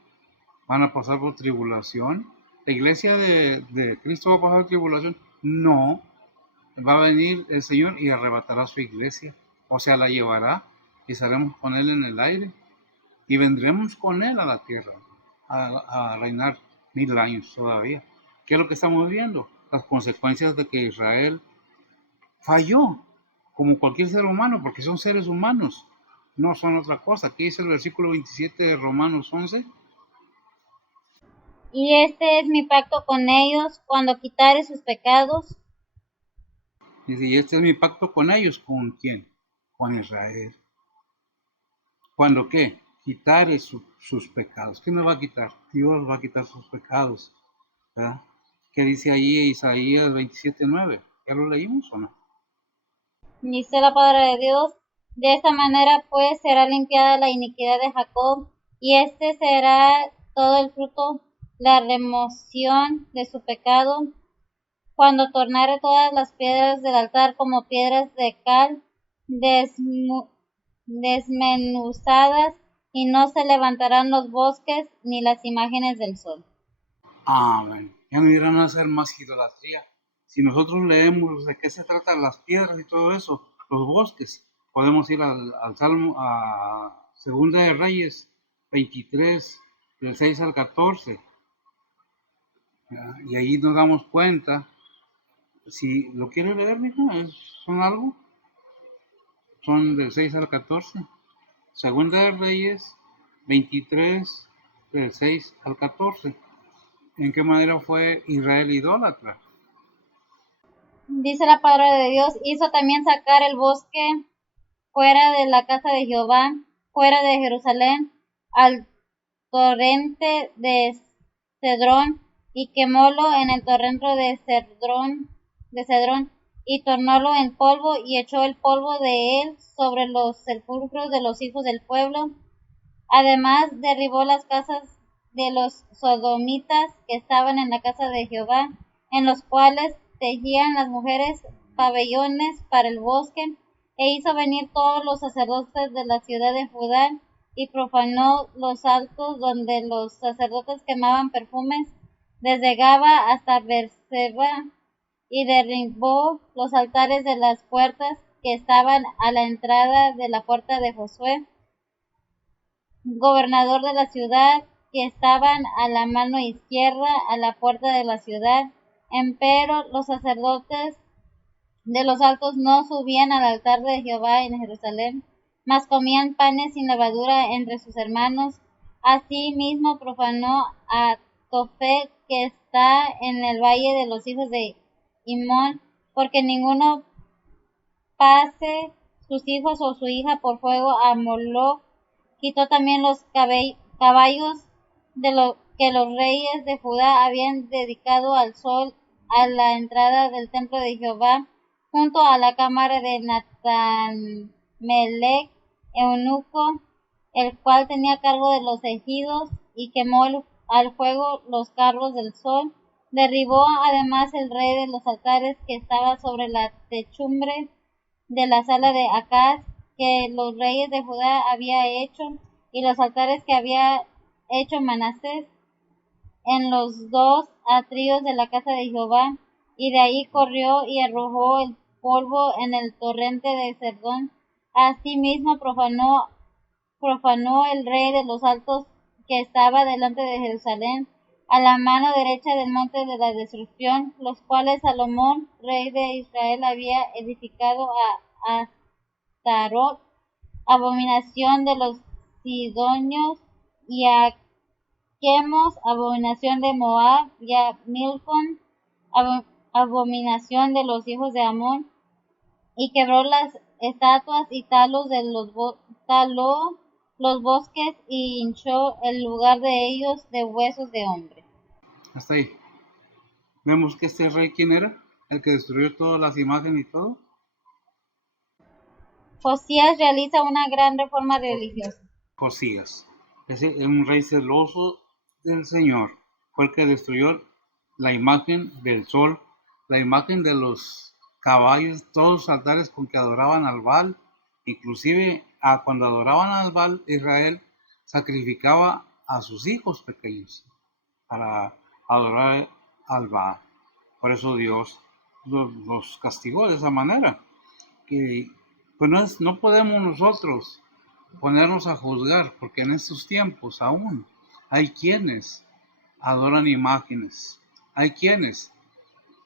¿Van a pasar por tribulación? ¿La iglesia de Cristo va a pasar por tribulación? No. Va a venir el Señor y arrebatará su iglesia. O sea, la llevará y estaremos con Él en el aire. Y vendremos con Él a la tierra a reinar 1000 años todavía. ¿Qué es lo que estamos viendo? Las consecuencias de que Israel falló, como cualquier ser humano, porque son seres humanos, no son otra cosa. Aquí dice el versículo 27 de Romanos 11. Y este es mi pacto con ellos cuando quitare sus pecados. Dice, y este es mi pacto con ellos. ¿Con quién? Con Israel. ¿Cuándo qué? Quitare sus pecados. ¿Quién nos va a quitar? Dios va a quitar sus pecados. ¿Verdad? ¿Qué dice ahí Isaías 27:9? ¿Ya lo leímos o no? Dice la palabra de Dios, de esta manera pues será limpiada la iniquidad de Jacob, y este será todo el fruto, la remoción de su pecado, cuando tornare todas las piedras del altar como piedras de cal, desmenuzadas, y no se levantarán los bosques ni las imágenes del sol. Amén. Ya no irán a hacer más idolatría. Si nosotros leemos de qué se tratan las piedras y todo eso, los bosques, podemos ir al Salmo, a Segunda de Reyes 23, del 6 al 14. Y ahí nos damos cuenta. Si lo quiere leer, mija, son algo. Son del 6 al 14. Segunda de Reyes 23, del 6 al 14. ¿En qué manera fue Israel idólatra? Dice la palabra de Dios, hizo también sacar el bosque fuera de la casa de Jehová, fuera de Jerusalén, al torrente de Cedrón, y quemólo en el torrente de Cedrón, y tornólo en polvo, y echó el polvo de él sobre los sepulcros de los hijos del pueblo. Además derribó las casas de los sodomitas que estaban en la casa de Jehová, en los cuales tejían las mujeres pabellones para el bosque, e hizo venir todos los sacerdotes de la ciudad de Judá, y profanó los altos donde los sacerdotes quemaban perfumes, desde Gaba hasta Beerseba, y derribó los altares de las puertas que estaban a la entrada de la puerta de Josué, gobernador de la ciudad, que estaban a la mano izquierda a la puerta de la ciudad. Empero los sacerdotes de los altos no subían al altar de Jehová en Jerusalén, mas comían panes sin levadura entre sus hermanos. Asimismo profanó a Tofet, que está en el valle de los hijos de Himón, porque ninguno pase sus hijos o su hija por fuego a Moloc. Quitó también los caballos de lo que los reyes de Judá habían dedicado al sol a la entrada del templo de Jehová, junto a la cámara de Nathan-Melech, eunuco, el cual tenía cargo de los ejidos, y quemó al fuego los carros del sol. Derribó además el rey de los altares que estaba sobre la techumbre de la sala de Acaz, que los reyes de Judá había hecho, y los altares que había hecho Manasés en los dos atrios de la casa de Jehová, y de ahí corrió y arrojó el polvo en el torrente de Cerdón. Asimismo profanó el rey de los altos que estaba delante de Jerusalén, a la mano derecha del monte de la destrucción, los cuales Salomón, rey de Israel, había edificado a Astarot, abominación de los sidonios, y a Quemos, abominación de Moab, y a Milcom, abominación de los hijos de Amón, y quebró las estatuas y taló los bosques, y hinchó el lugar de ellos de huesos de hombre. Hasta ahí. Vemos que este rey, ¿quién era? El que destruyó todas las imágenes y todo. Josías realiza una gran reforma religiosa. Josías. Es un rey celoso del Señor. Fue el que destruyó la imagen del sol, la imagen de los caballos, todos los altares con que adoraban al Baal. Inclusive cuando adoraban al Baal, Israel sacrificaba a sus hijos pequeños para adorar al Baal. Por eso Dios los castigó de esa manera. Que pues no podemos nosotros ponernos a juzgar, porque en estos tiempos aún hay quienes adoran imágenes, hay quienes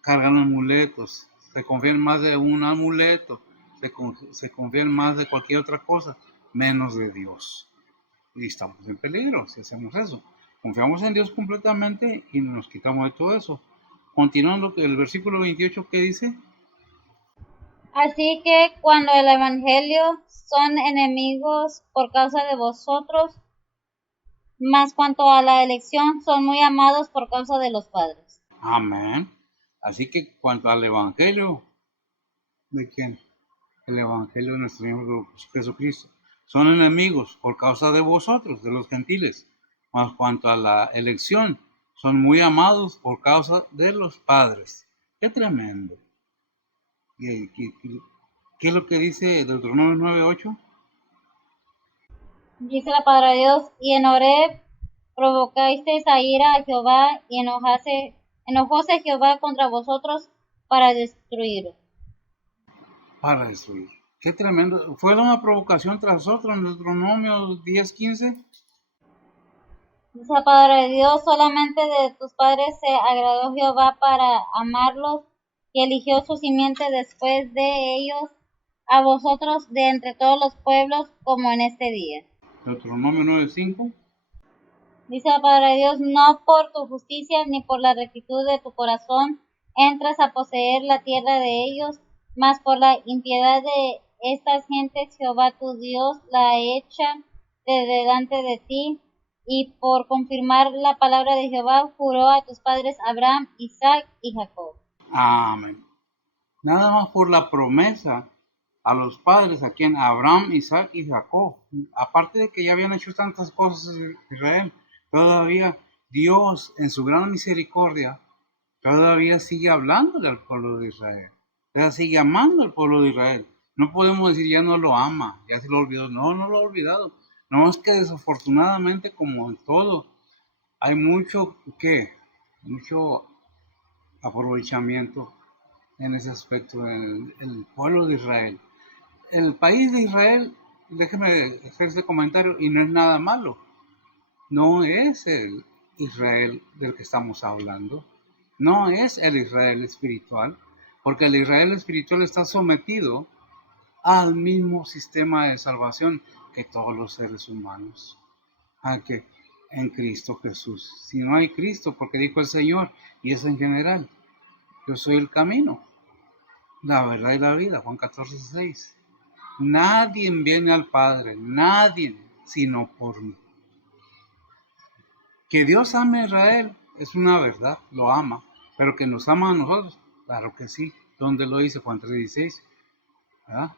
cargan amuletos, se confían más de un amuleto, se confían más de cualquier otra cosa, menos de Dios. Y estamos en peligro si hacemos eso. Confiamos en Dios completamente y nos quitamos de todo eso. Continuando el versículo 28, ¿qué dice? Así que cuando el evangelio son enemigos por causa de vosotros, mas cuanto a la elección son muy amados por causa de los padres. Amén. Así que cuanto al evangelio, ¿de quién? El evangelio de nuestro Señor Jesucristo. Son enemigos por causa de vosotros, de los gentiles. Mas cuanto a la elección, son muy amados por causa de los padres. Qué tremendo. ¿Qué es lo que dice Deuteronomio 9:8? Dice la palabra de Dios, y en Horeb provocasteis a ira a Jehová, y enojóse Jehová contra vosotros para destruiros. Para destruir. Qué tremendo. Fue una provocación tras otra en Deuteronomio 10:15. Dice la palabra de Dios, solamente de tus padres se agradó Jehová para amarlos, y eligió su simiente después de ellos, a vosotros de entre todos los pueblos, como en este día. Deuteronomio 9:5. Dice la palabra de Dios, no por tu justicia ni por la rectitud de tu corazón entras a poseer la tierra de ellos, mas por la impiedad de estas gentes Jehová tu Dios la echa de delante de ti, y por confirmar la palabra de Jehová juró a tus padres Abraham, Isaac y Jacob. Amén. Nada más por la promesa a los padres, a quien Abraham, Isaac y Jacob. Aparte de que ya habían hecho tantas cosas en Israel, todavía Dios en su gran misericordia todavía sigue hablándole al pueblo de Israel. Todavía sigue amando al pueblo de Israel. No podemos decir ya no lo ama, ya se lo olvidó. No, no lo ha olvidado. No es que desafortunadamente, como en todo, hay mucho aprovechamiento en ese aspecto en el pueblo de Israel. El país de Israel, déjeme hacer este comentario, y no es nada malo. No es el Israel del que estamos hablando. No es el Israel espiritual, porque el Israel espiritual está sometido al mismo sistema de salvación que todos los seres humanos. A que en Cristo Jesús. Si no hay Cristo, porque dijo el Señor, y es en general, yo soy el camino, la verdad y la vida, Juan 14:6. Nadie viene al Padre, nadie, sino por mí. Que Dios ame a Israel es una verdad, lo ama, pero que nos ama a nosotros, claro que sí. ¿Dónde lo dice? Juan 3:16, ¿verdad?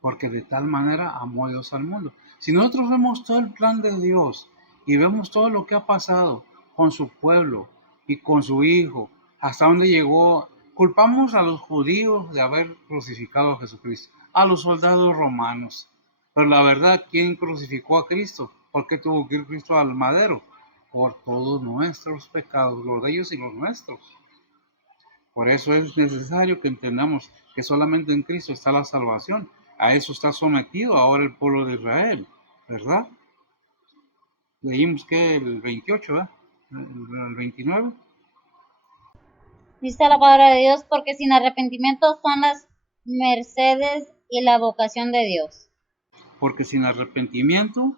Porque de tal manera amó Dios al mundo. Si nosotros vemos todo el plan de Dios y vemos todo lo que ha pasado con su pueblo y con su Hijo, hasta dónde llegó, culpamos a los judíos de haber crucificado a Jesucristo, a los soldados romanos. Pero la verdad, ¿quién crucificó a Cristo? ¿Por qué tuvo que ir Cristo al madero? Por todos nuestros pecados, los de ellos y los nuestros. Por eso es necesario que entendamos que solamente en Cristo está la salvación. A eso está sometido ahora el pueblo de Israel, ¿verdad? Leímos que el 28, ¿verdad? El 29. Dice la palabra de Dios, porque sin arrepentimiento son las mercedes y la vocación de Dios. Porque sin arrepentimiento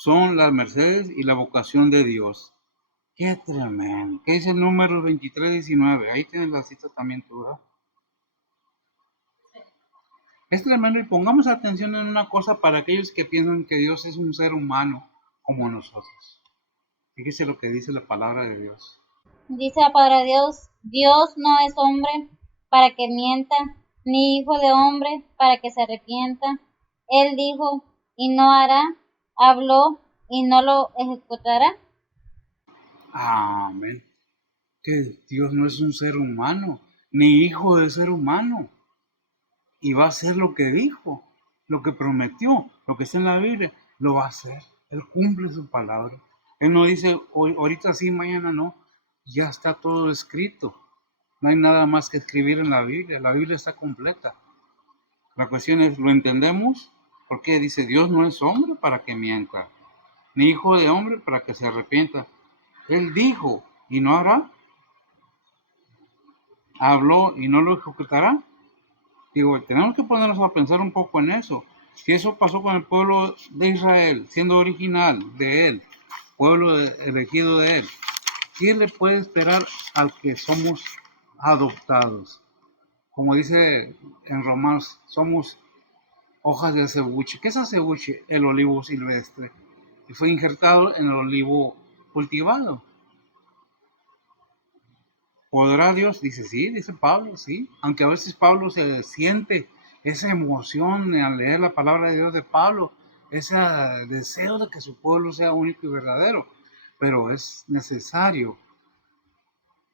son las mercedes y la vocación de Dios. Qué tremendo. ¿Qué dice el número 23:19? Ahí tienes la cita también tú, ¿verdad? Es tremendo y pongamos atención en una cosa para aquellos que piensan que Dios es un ser humano como nosotros. Fíjese lo que dice la palabra de Dios. Dice la palabra de Dios, Dios no es hombre para que mienta, ni hijo de hombre para que se arrepienta. Él dijo y no hará, habló y no lo ejecutará. Amén. Que Dios no es un ser humano, ni hijo de ser humano. Y va a hacer lo que dijo, lo que prometió, lo que está en la Biblia, lo va a hacer. Él cumple su palabra. Él no dice hoy, ahorita sí, mañana no. Ya está todo escrito. No hay nada más que escribir en la Biblia. La Biblia está completa. La cuestión es, ¿lo entendemos? Porque dice, Dios no es hombre para que mienta, ni hijo de hombre para que se arrepienta. Él dijo y no hará, habló y no lo ejecutará. Digo, tenemos que ponernos a pensar un poco en eso. Si eso pasó con el pueblo de Israel, siendo original de él, pueblo elegido de él, ¿qué le puede esperar al que somos adoptados? Como dice en Romanos, somos hojas de acebuche. ¿Qué es acebuche? El olivo silvestre. Y fue injertado en el olivo cultivado. ¿Podrá Dios? Dice sí, dice Pablo, sí. Aunque a veces Pablo se siente esa emoción al leer la palabra de Dios de Pablo, ese deseo de que su pueblo sea único y verdadero. Pero es necesario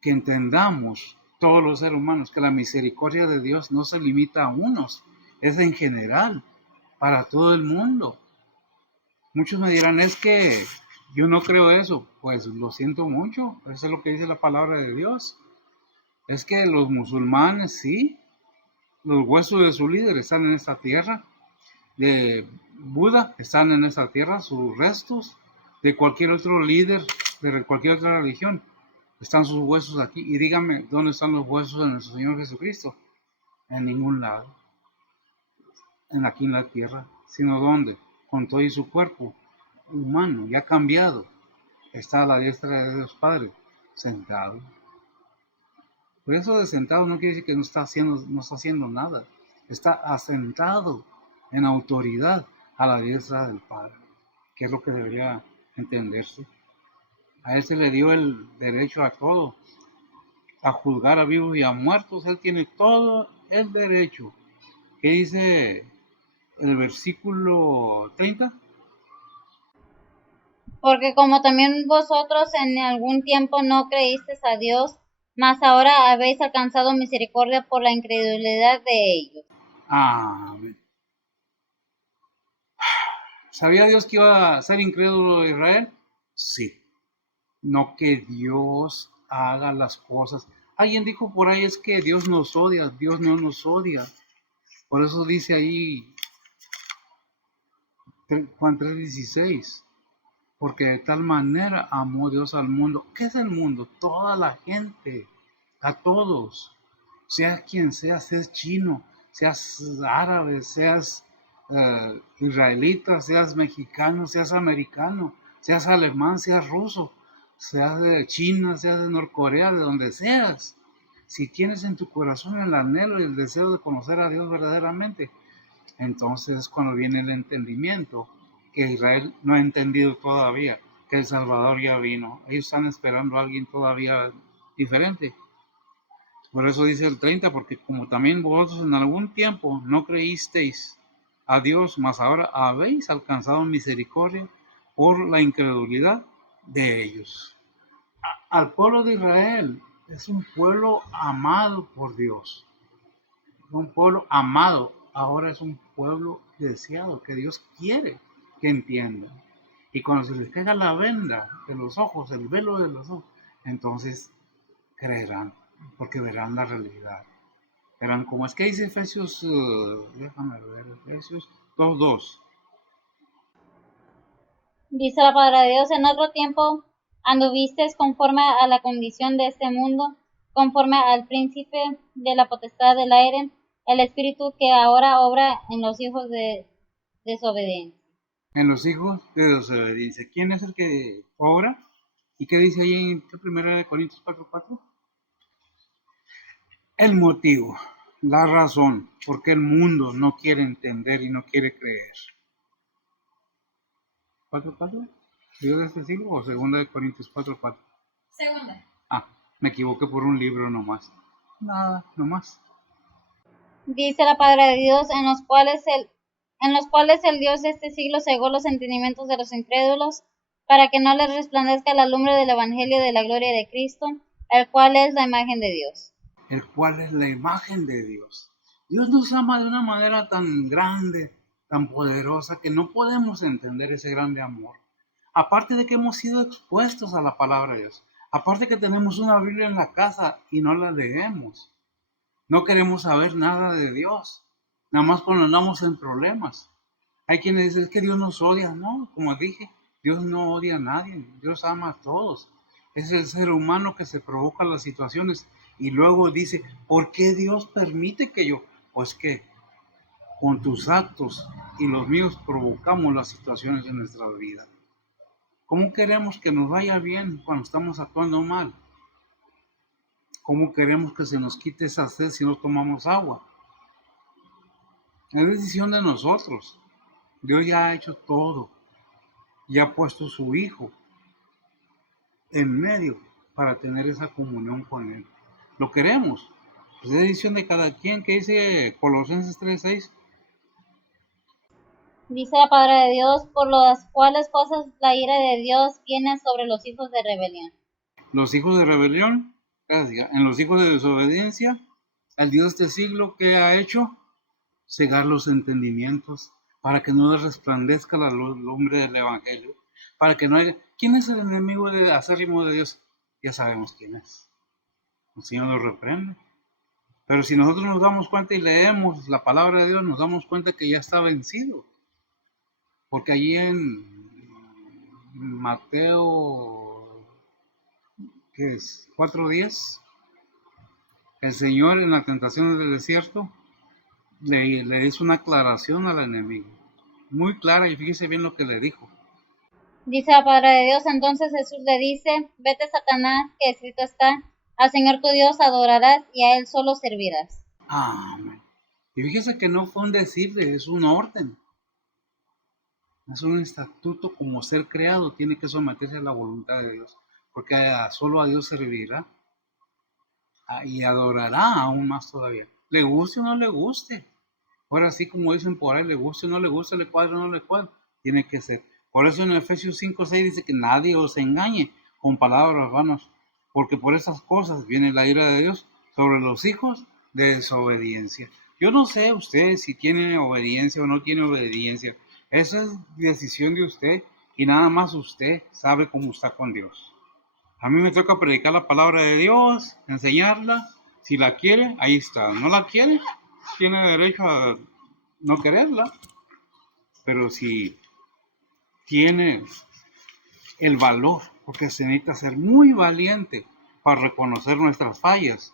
que entendamos todos los seres humanos que la misericordia de Dios no se limita a unos, es en general, para todo el mundo. Muchos me dirán, es que yo no creo eso. Pues lo siento mucho, eso es lo que dice la palabra de Dios. Es que los musulmanes, sí, los huesos de su líder están en esta tierra, de Buda están en esta tierra, sus restos, de cualquier otro líder, de cualquier otra religión, están sus huesos aquí. Y dígame, ¿dónde están los huesos de nuestro Señor Jesucristo? En ningún lado, aquí en la tierra, sino ¿dónde? Con todo y su cuerpo humano, ya cambiado, está a la diestra de Dios Padre, sentado. Por eso de sentado no quiere decir que no está haciendo nada. Está asentado en autoridad a la diestra del Padre, que es lo que debería entenderse. A él se le dio el derecho a todo, a juzgar a vivos y a muertos. Él tiene todo el derecho. ¿Qué dice el versículo 30? Porque como también vosotros en algún tiempo no creísteis a Dios, mas ahora habéis alcanzado misericordia por la incredulidad de ellos. Amén. ¿Sabía Dios que iba a ser incrédulo de Israel? Sí. No que Dios haga las cosas. Alguien dijo por ahí es que Dios nos odia, Dios no nos odia. Por eso dice ahí Juan 3:16, porque de tal manera amó Dios al mundo. ¿Qué es el mundo? Toda la gente, a todos, sea quien sea, seas chino, seas árabe, seas israelita, seas mexicano, seas americano, seas alemán, seas ruso, seas de China, seas de Norcorea, de donde seas. Si tienes en tu corazón el anhelo y el deseo de conocer a Dios verdaderamente, entonces es cuando viene el entendimiento, que Israel no ha entendido todavía, que el Salvador ya vino. Ellos están esperando a alguien todavía diferente. Por eso dice el 30, porque como también vosotros en algún tiempo no creísteis a Dios, mas ahora habéis alcanzado misericordia por la incredulidad de ellos. Al pueblo de Israel es un pueblo amado por Dios. Un pueblo amado, ahora es un pueblo deseado, que Dios quiere que entiendan. Y cuando se les caiga la venda de los ojos, el velo de los ojos, entonces creerán, porque verán la realidad. Verán como es que dice Efesios, déjame ver, Efesios 2:2. Dice la palabra de Dios: en otro tiempo anduviste conforme a la condición de este mundo, conforme al príncipe de la potestad del aire, el espíritu que ahora obra en los hijos de desobediencia. En los hijos de desobediencia. ¿Quién es el que obra? ¿Y qué dice ahí en 1 Corintios 4:4? El motivo, la razón, por qué el mundo no quiere entender y no quiere creer. ¿4:4? ¿Dios de este siglo o 2 Corintios 4:4? Segunda. Ah, me equivoqué por un libro nomás. Nada, nomás. Dice la palabra de Dios: en los cuales el Dios de este siglo cegó los entendimientos de los incrédulos, para que no les resplandezca la lumbre del evangelio de la gloria de Cristo, el cual es la imagen de Dios. El cual es la imagen de Dios. Dios nos ama de una manera tan grande, tan poderosa, que no podemos entender ese grande amor. Aparte de que hemos sido expuestos a la palabra de Dios, aparte que tenemos una Biblia en la casa y no la leemos, no queremos saber nada de Dios, nada más cuando andamos en problemas. Hay quienes dicen, es que Dios nos odia. No, como dije, Dios no odia a nadie, Dios ama a todos. Es el ser humano que se provoca las situaciones y luego dice, ¿por qué Dios permite que yo? Pues que con tus actos y los míos provocamos las situaciones en nuestra vida. ¿Cómo queremos que nos vaya bien cuando estamos actuando mal? ¿Cómo queremos que se nos quite esa sed si no tomamos agua? Es decisión de nosotros. Dios ya ha hecho todo. Ya ha puesto su Hijo en medio para tener esa comunión con Él. Lo queremos. Es decisión de cada quien, que dice Colosenses 3:6. Dice la palabra de Dios: por las cuales cosas la ira de Dios viene sobre los hijos de rebelión. Los hijos de rebelión, en los hijos de desobediencia, al Dios de este siglo, que ha hecho cegar los entendimientos para que no les resplandezca la lumbre del Evangelio, para que no haya... ¿Quién es el enemigo acérrimo de Dios? Ya sabemos quién es. El Señor nos reprende. Pero si nosotros nos damos cuenta y leemos la palabra de Dios, nos damos cuenta que ya está vencido. Porque allí en Mateo, ¿qué es? 4:10, el Señor en la tentación del desierto le hizo una aclaración al enemigo. Muy clara, y fíjese bien lo que le dijo. Dice la palabra de Dios: entonces Jesús le dice: vete, Satanás, que escrito está: al Señor tu Dios adorarás y a Él solo servirás. Amén. Y fíjese que no fue un decirle, es un orden. Es un estatuto como ser creado, tiene que someterse a la voluntad de Dios, porque solo a Dios servirá y adorará aún más todavía. Le guste o no le guste. Ahora sí, como dicen por ahí, le guste o no le guste, le cuadre o no le cuadre, tiene que ser. Por eso en Efesios 5:6 dice que nadie os engañe con palabras vanas, porque por esas cosas viene la ira de Dios sobre los hijos de desobediencia. Yo no sé usted si tiene obediencia o no tiene obediencia. Esa es decisión de usted y nada más usted sabe cómo está con Dios. A mí me toca predicar la palabra de Dios, enseñarla. Si la quiere, ahí está. No la quiere, tiene derecho a no quererla. Pero si tiene el valor, porque se necesita ser muy valiente para reconocer nuestras fallas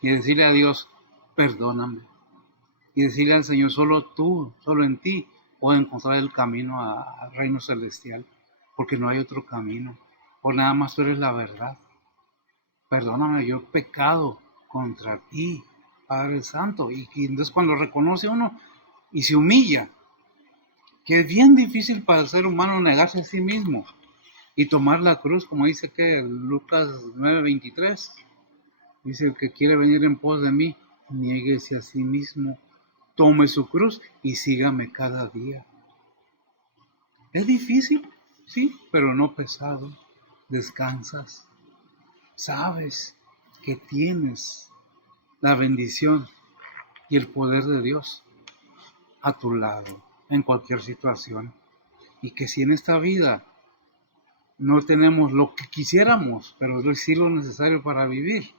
y decirle a Dios, perdóname. Y decirle al Señor, solo tú, solo en ti, puedo encontrar el camino al reino celestial, porque no hay otro camino. Por nada más tú eres la verdad. Perdóname, yo he pecado contra ti, Padre Santo. Y entonces cuando reconoce uno y se humilla, que es bien difícil para el ser humano negarse a sí mismo y tomar la cruz, como dice que Lucas 9:23, dice: el que quiere venir en pos de mí, niéguese a sí mismo, tome su cruz y sígame cada día. Es difícil, sí, pero no pesado. Descansas, sabes que tienes la bendición y el poder de Dios a tu lado en cualquier situación. Y que si en esta vida no tenemos lo que quisiéramos, pero sí lo necesario para vivir,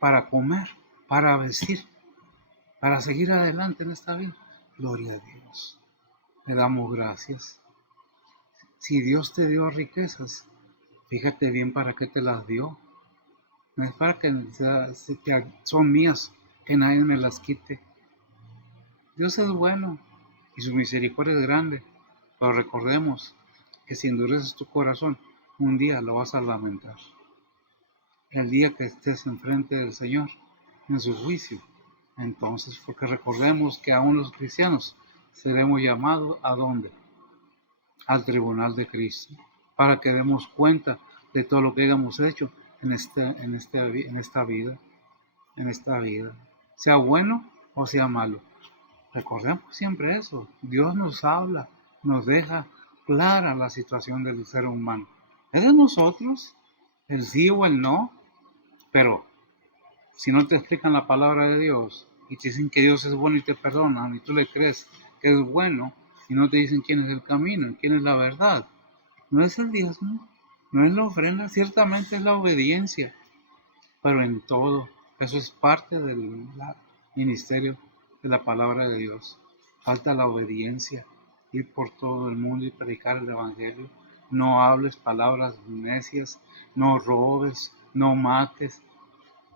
para comer, para vestir, para seguir adelante en esta vida, gloria a Dios. Le damos gracias. Si Dios te dio riquezas, fíjate bien para qué te las dio. No es para que son mías, que nadie me las quite. Dios es bueno y su misericordia es grande, pero recordemos que si endureces tu corazón, un día lo vas a lamentar. El día que estés enfrente del Señor, en su juicio, entonces, porque recordemos que aún los cristianos seremos llamados ¿a dónde? Al tribunal de Cristo, para que demos cuenta de todo lo que hayamos hecho en esta vida, sea bueno o sea malo. Recordemos siempre eso. Dios nos habla, nos deja clara la situación del ser humano. Es de nosotros el sí o el no, pero si no te explican la palabra de Dios y te dicen que Dios es bueno y te perdonan y tú le crees que es bueno y no te dicen quién es el camino, quién es la verdad, no es el diezmo, no es la ofrenda, ciertamente es la obediencia, pero en todo, eso es parte del ministerio de la palabra de Dios. Falta la obediencia, ir por todo el mundo y predicar el evangelio. No hables palabras necias, no robes, no mates.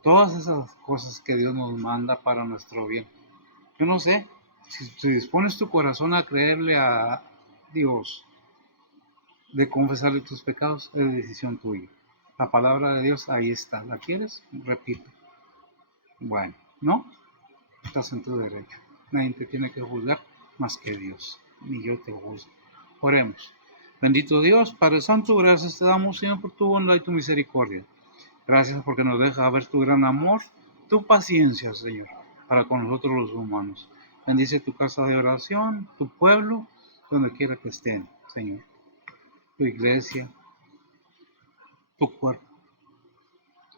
Todas esas cosas que Dios nos manda para nuestro bien. Yo no sé, si dispones tu corazón a creerle a Dios, de confesarle tus pecados, es decisión tuya. La palabra de Dios ahí está. ¿La quieres? Repito. Bueno, ¿no? Estás en tu derecho. Nadie te tiene que juzgar más que Dios. Ni yo te juzgo. Oremos. Bendito Dios, Padre Santo, gracias te damos, Señor, por tu bondad y tu misericordia. Gracias porque nos deja ver tu gran amor, tu paciencia, Señor, para con nosotros los humanos. Bendice tu casa de oración, tu pueblo, donde quiera que estén, Señor. Tu iglesia, tu cuerpo.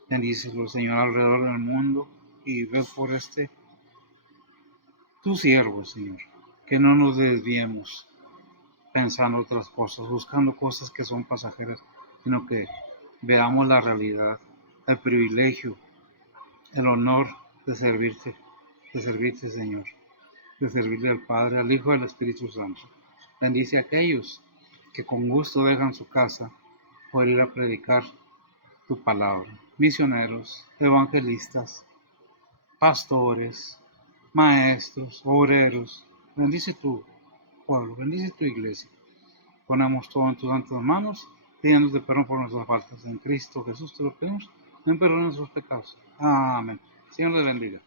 Bendícelo, Señor, alrededor del mundo y ve por tu siervo, Señor, que no nos desviemos pensando otras cosas, buscando cosas que son pasajeras, sino que veamos la realidad, el privilegio, el honor de servirte, Señor, de servirle al Padre, al Hijo y al Espíritu Santo. Bendice a aquellos que con gusto dejan su casa por ir a predicar tu palabra. Misioneros, evangelistas, pastores, maestros, obreros. Bendice tu pueblo, bendice tu iglesia. Ponemos todo en tus santas manos, pidiéndote perdón por nuestras faltas. En Cristo Jesús te lo pedimos, ven perdón nuestros pecados. Amén. Señor les bendiga.